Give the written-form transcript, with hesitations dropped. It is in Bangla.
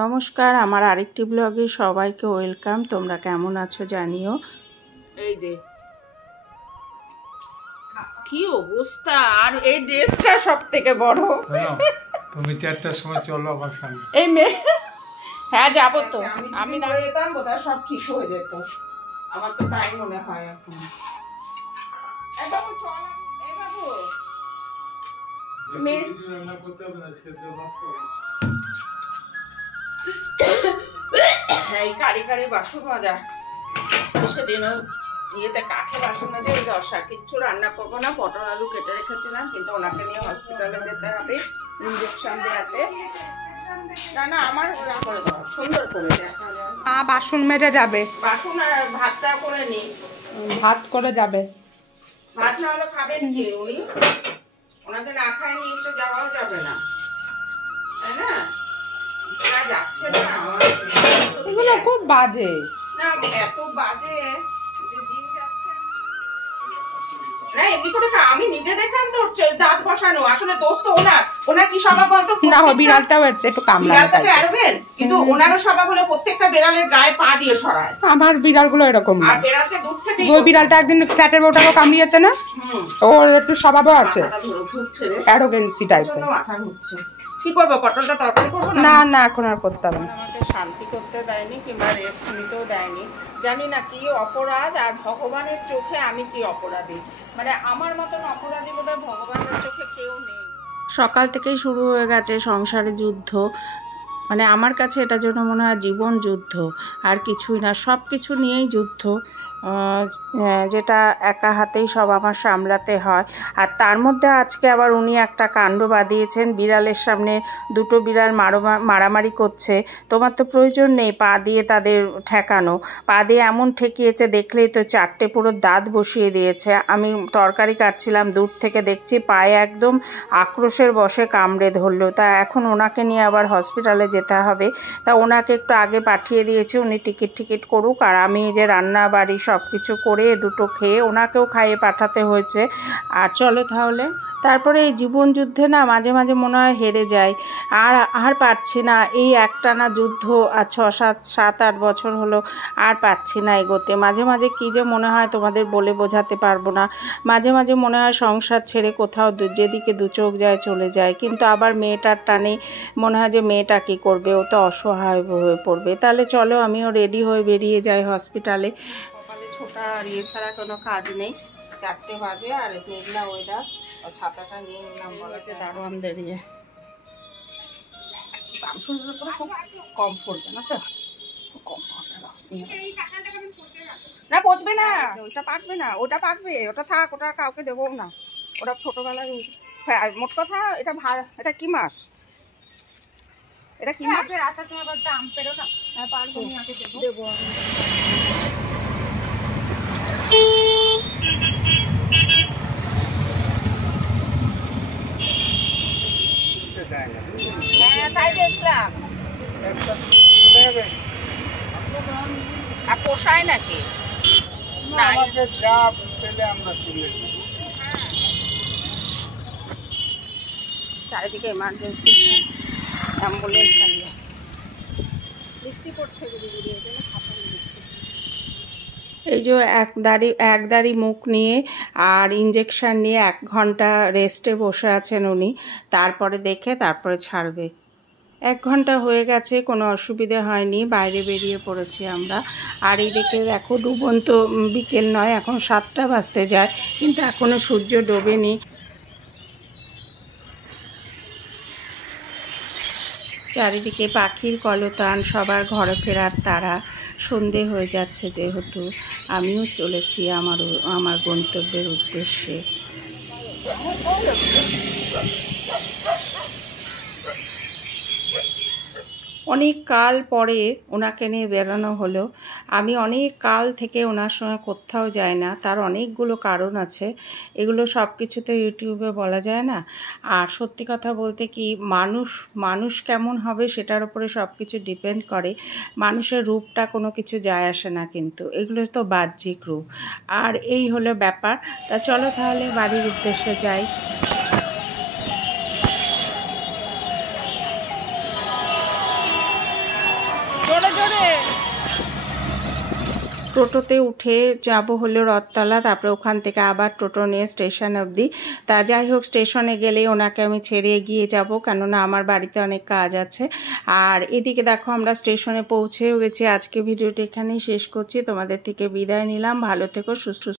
নমস্কার, আমার আরেকটি ব্লগে সবাইকে ওয়েলকাম। তোমরা কেমন আছো জানিও। এই যে কি অবস্থা, আর এই ড্রেসটা সব থেকে বড়। তুমি 4টার সময় চলো আমার সামনে। এই মেয়ে, হ্যাঁ যাবো তো। আমি না যেতাম বোধহয় সব ঠিক হয়ে যেত, আমার তো তাই মনে হয় এখন। এই বাবু চল, এই বাবু মেয়ে রান্না করতে হবে না, সেদ্ধ ভাত করো। এই কারি কারি বাসন মাজা, সেদিন ইয়েতে কাঠে বাসন মাজা, এই রসা কিচ্ছু রান্না করবো না। পটল আলু কেটে রেখেছিলাম, কিন্তু ওনাকে নিয়ে হসপিটালে যেতে হবে ইঞ্জেকশন দেওয়াতে। না না, আমার ওরা করে দাও, সুন্দর করে দেখা যায়। বাসন মেজে যাবে, বাসন আর ভাতটা করে নি, ভাত করে যাবে। ভাত না হলে খাবেন কি উনি? ওনাকে না খাই নিয়ে তো যাওয়াও যাবে না, তাই না? যাচ্ছে না, এগুলো খুব বাজে। না এত বাজে দিন যাচ্ছে না। এমনি করে আমি নিজে দেখলাম তো দাঁত বসানো, আসলে দোষ তো ওনার কি স্বভাব বলতো? না বিড়ালটাও একটু কামলা, কিন্তু ওনারও স্বভাব হলো প্রত্যেকটা বিড়ালের গায়ে পা দিয়ে সরায়। আমার বিড়ালগুলো এরকম না। আর বিড়ালকে দূর থেকে, ওই বিড়ালটা একদিন ফ্ল্যাটের বউটাকে কামড়িয়েছে না, ওর একটু স্বভাবও আছে, অ্যারোগেন্সি টাইপের। মাথা ঘুরছে। কি করবো, পটলটা তরকারি করবো না? না এখন আর করতে হবে না। আমাকে শান্তি করতে দেয়নি, কিংবা রেস্ট নিতেও দেয়নি। জানি না কি অপরাধ, আর ভগবানের চোখে আমি কি অপরাধী। মানে আমার মতন অপরাধী বোধহয় ভগবানের চোখে কেউ নেই। সকাল থেকেই শুরু হয়ে গেছে সংসারে যুদ্ধ। মানে আমার কাছে এটা জন্য মনে হয় জীবন যুদ্ধ, আর কিছুই না। সব কিছু নিয়েই যুদ্ধ, যেটা একা হাতেই সব আমার সামলাতে হয়। আর তার মধ্যে আজকে আবার উনি একটা কাণ্ড বাঁধিয়েছেন, বিড়ালের সামনে দুটো বিড়াল মারামারি করছে। তোমার তো প্রয়োজন নেই পা দিয়ে তাদের ঠেকানো, পা দিয়ে এমন ঠেকিয়েছে দেখলেই তো, 4টে পুরো দাঁত বসিয়ে দিয়েছে। আমি তরকারি কাটছিলাম, দূর থেকে দেখছি পায়ে একদম আক্রোশের বশে কামড়ে ধরলো। তা এখন ওনাকে নিয়ে আবার হসপিটালে যেতে হবে। তা ওনাকে একটু আগে পাঠিয়ে দিয়েছি, উনি টিকিট করুক, আর আমি যে রান্না বাড়ি সব কিছু করে দুটো খেয়ে ওনাকেও খাইয়ে পাঠাতে হয়েছে। আর চলো তাহলে। তারপরে এই জীবন যুদ্ধে না মাঝে মাঝে মনে হয় হেরে যায়, আর পারছি না। এই একটানা যুদ্ধ, আর 7-8 বছর হলো, আর পারছি না এগোতে। মাঝে মাঝে কী যে মনে হয় তোমাদের বলে বোঝাতে পারবো না। মাঝে মাঝে মনে হয় সংসার ছেড়ে কোথাও যেদিকে দু চোখ যায় চলে যায়, কিন্তু আবার মেয়েটার টানে মনে হয় যে মেয়েটা কী করবে, ও তো অসহায় হয়ে পড়বে। তাহলে চলো আমিও রেডি হয়ে বেরিয়ে যাই হসপিটালে। সকালে ছোটা আর ইয়ে ছাড়া কোনো কাজ নেই, 4টে বাজে, আর মেঘলা ওয়েদার। ছাতাটা নিয়ে নিলাম, বলা যে দারোয়ানদের ইয়ে বামসুলের উপরে খুব কমফোর্ট, জানো তো, খুব না পচবে না, ওইটা পাকবে না। ওটা পাকবে, ওটা থাক, ওটা কাউকে দেবো না। ওটা ছোটবেলায়, মোট কথা এটা এটা কি মাস, এটা কি মাস? আসার সময় আবার দাম পেরো না, পারবো আমি আগে দেবো। হ্যাঁ তাই দেখলাম। আর পোষায় নাকি? চারিদিকে এমার্জেন্সি, অ্যাম্বুলেন্স চালিয়ে বৃষ্টি পড়ছে। এই যে এক দাড়ি মুখ নিয়ে আর ইঞ্জেকশন নিয়ে 1 ঘন্টা রেস্টে বসে আছেন উনি। তারপরে তারপরে ছাড়বে। 1 ঘন্টা হয়ে গেছে, কোনো অসুবিধে হয়নি। বাইরে বেরিয়ে পড়েছি আমরা। আর এইদিকে দেখো ডুবন্ত বিকেল নয়, এখন 7টা বাজতে যায়, কিন্তু এখনও সূর্য ডোবেনি। চারিদিকে পাখির কলতান, সবার ঘরে ফেরার তাড়া। সন্ধে হয়ে যাচ্ছে যেহেতু, আমিও চলেছি আমার গন্তব্যের উদ্দেশ্যে। অনেক কাল পরে ওনাকে নিয়ে বেরোনো হলো। আমি অনেক কাল থেকে ওনার সঙ্গে কোথাও যাই না, তার অনেকগুলো কারণ আছে। এগুলো সব কিছু তো ইউটিউবে বলা যায় না। আর সত্যি কথা বলতে কি, মানুষ কেমন হবে সেটার উপরে সব কিছু ডিপেন্ড করে। মানুষের রূপটা কোনো কিছু যায় আসে না, কিন্তু এগুলো তো বাহ্যিক রূপ। আর এই হলো ব্যাপার। তা চলো তাহলে বাড়ির উদ্দেশ্যে যাই। ভিতরে। টোটোতে উঠে যাব হলো রথতলা, তারপরে ওখান থেকে আবার টোটো নিয়ে স্টেশন অবধি। তা যাই হোক, স্টেশনে গেলেই ওনাকে আমি ছেড়ে এগিয়ে যাব, কেননা আমার বাড়িতে অনেক কাজ আছে। আর এদিকে দেখো আমরা স্টেশনে পৌঁছেও গেছি। আজকে ভিডিওটি এখানেই শেষ করছি, তোমাদের থেকে বিদায় নিলাম। ভালো থেকো, সুস্থ